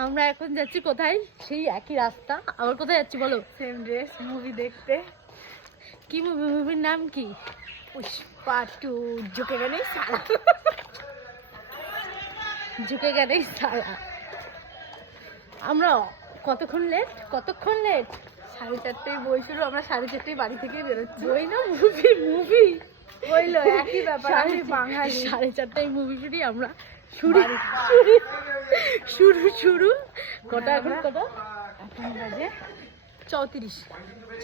আমরা এখন যাচ্ছি কোথায়? সেই একই রাস্তা। আবার কোথায় যাচ্ছি বলো? সেম ড্রেস, মুভি দেখতে। কি মুভির নাম কি? পুষ্পা 2 ঝুঁকেগা নেই সালা। ঝুঁকেগা নেই সালা। আমরা কতক্ষণ লেট? 4:30টায় বই শুরু, আমরা 4:30টায় বাড়ি থেকে বেরোচ্ছি। বই না, মুভি বইলো একই ব্যাপার, আমি বাঙালি। 4:30টায় মুভি শুরু, আমরা শুরু কটা এখন? কটা এখন বাজে 34।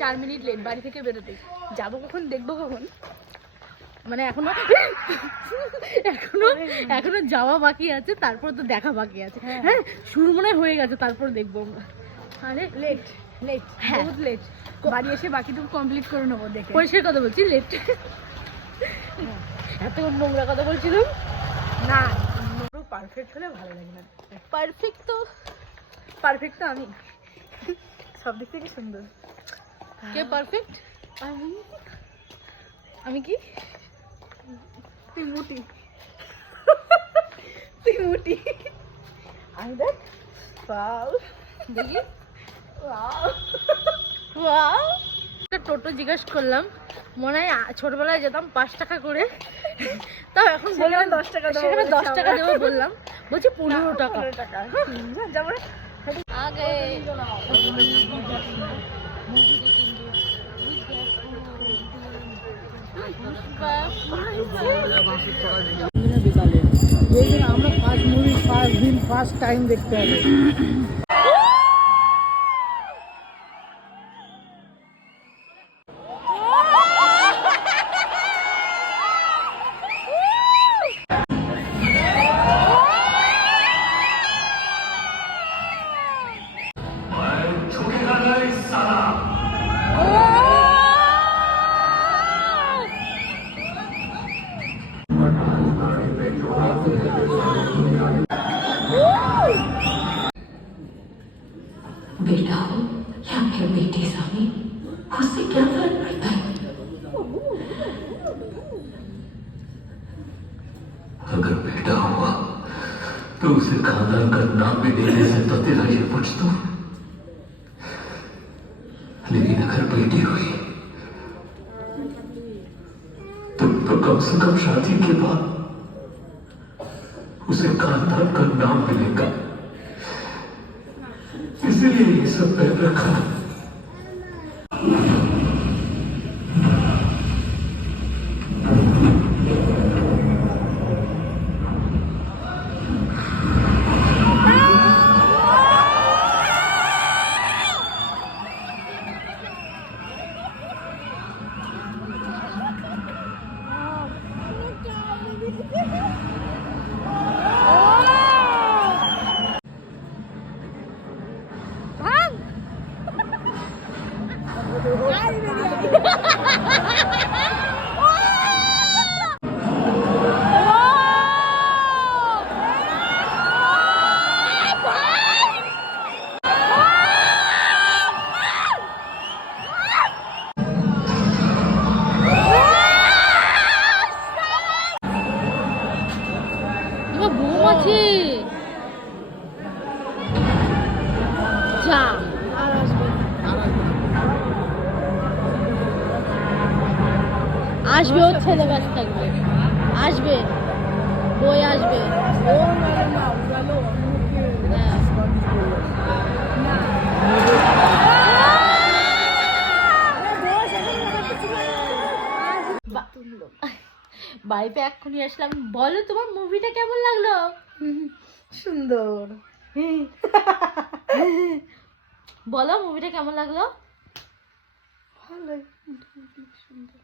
4 মিনিট লেট বাড়ি থেকে বেরোতে। যাবো কখন, দেখবো কখন? মানে এখনো এখনো যাওয়া বাকি আছে, তারপর তো দেখা বাকি আছে। হ্যাঁ, শুরু মনে হয়ে গেছে, তারপর দেখবো আমরা। আরে লেট হ্যাঁ, বহুত লেট। বাড়ি এসে বাকিটুকু কমপ্লিট করে নেবো দেখে। পরিষ্কার কথা বলছি, লেট। এত নোংরা কথা বলছিলাম না, পারফেক্ট হলে ভালো লাগে না। পারফেক্ট তো আমি সব দিক থেকে সুন্দর। কে পারফেক্ট? আমি কি? তুই মুটি আমি দেখ। ওয়াও, দেখি। ওয়াও। ওয়াও। একটা টোটো জিজ্ঞেস করলাম, মনে হয় ছোটবেলায় যেতাম 5 টাকা করে, তাও এখন বললাম 10 টাকা দেবো। সেখানে 10 টাকা দেবো বললাম, বলছি 15 টাকা। 15 টাকা। যাবো রে। আগে আমরা ফার্স্ট মুভি, ফার্স্ট দিন, ফার্স্ট টাইম দেখতে হবে। बेटा हो या फिर बेटी स्वामी, उससे क्या फर्क पड़ता है? अगर बेटा हुआ तो उसे खानदान का नाम भी नहीं दे सकता तेरा ये पूछ तो। लेकिन अगर बेटी हुई तो कम से कम शादी के बाद उसे खानदान का नाम मिलेगा। इसलिए ये सब पहन रखा। বৌমাছি যা আসবে, ওর ছেলে ব্যাস থাকবে, আসবে বই আসবে। বাড়িতে এক্ষুনি আসলাম। বলো তোমার মুভিটা কেমন লাগলো? সুন্দর। বলো মুভিটা কেমন লাগলো? ভালো, সুন্দর।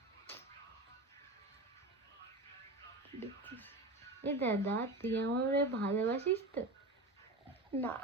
এ দাদা, তুই আমার ভালোবাসিস তো? না।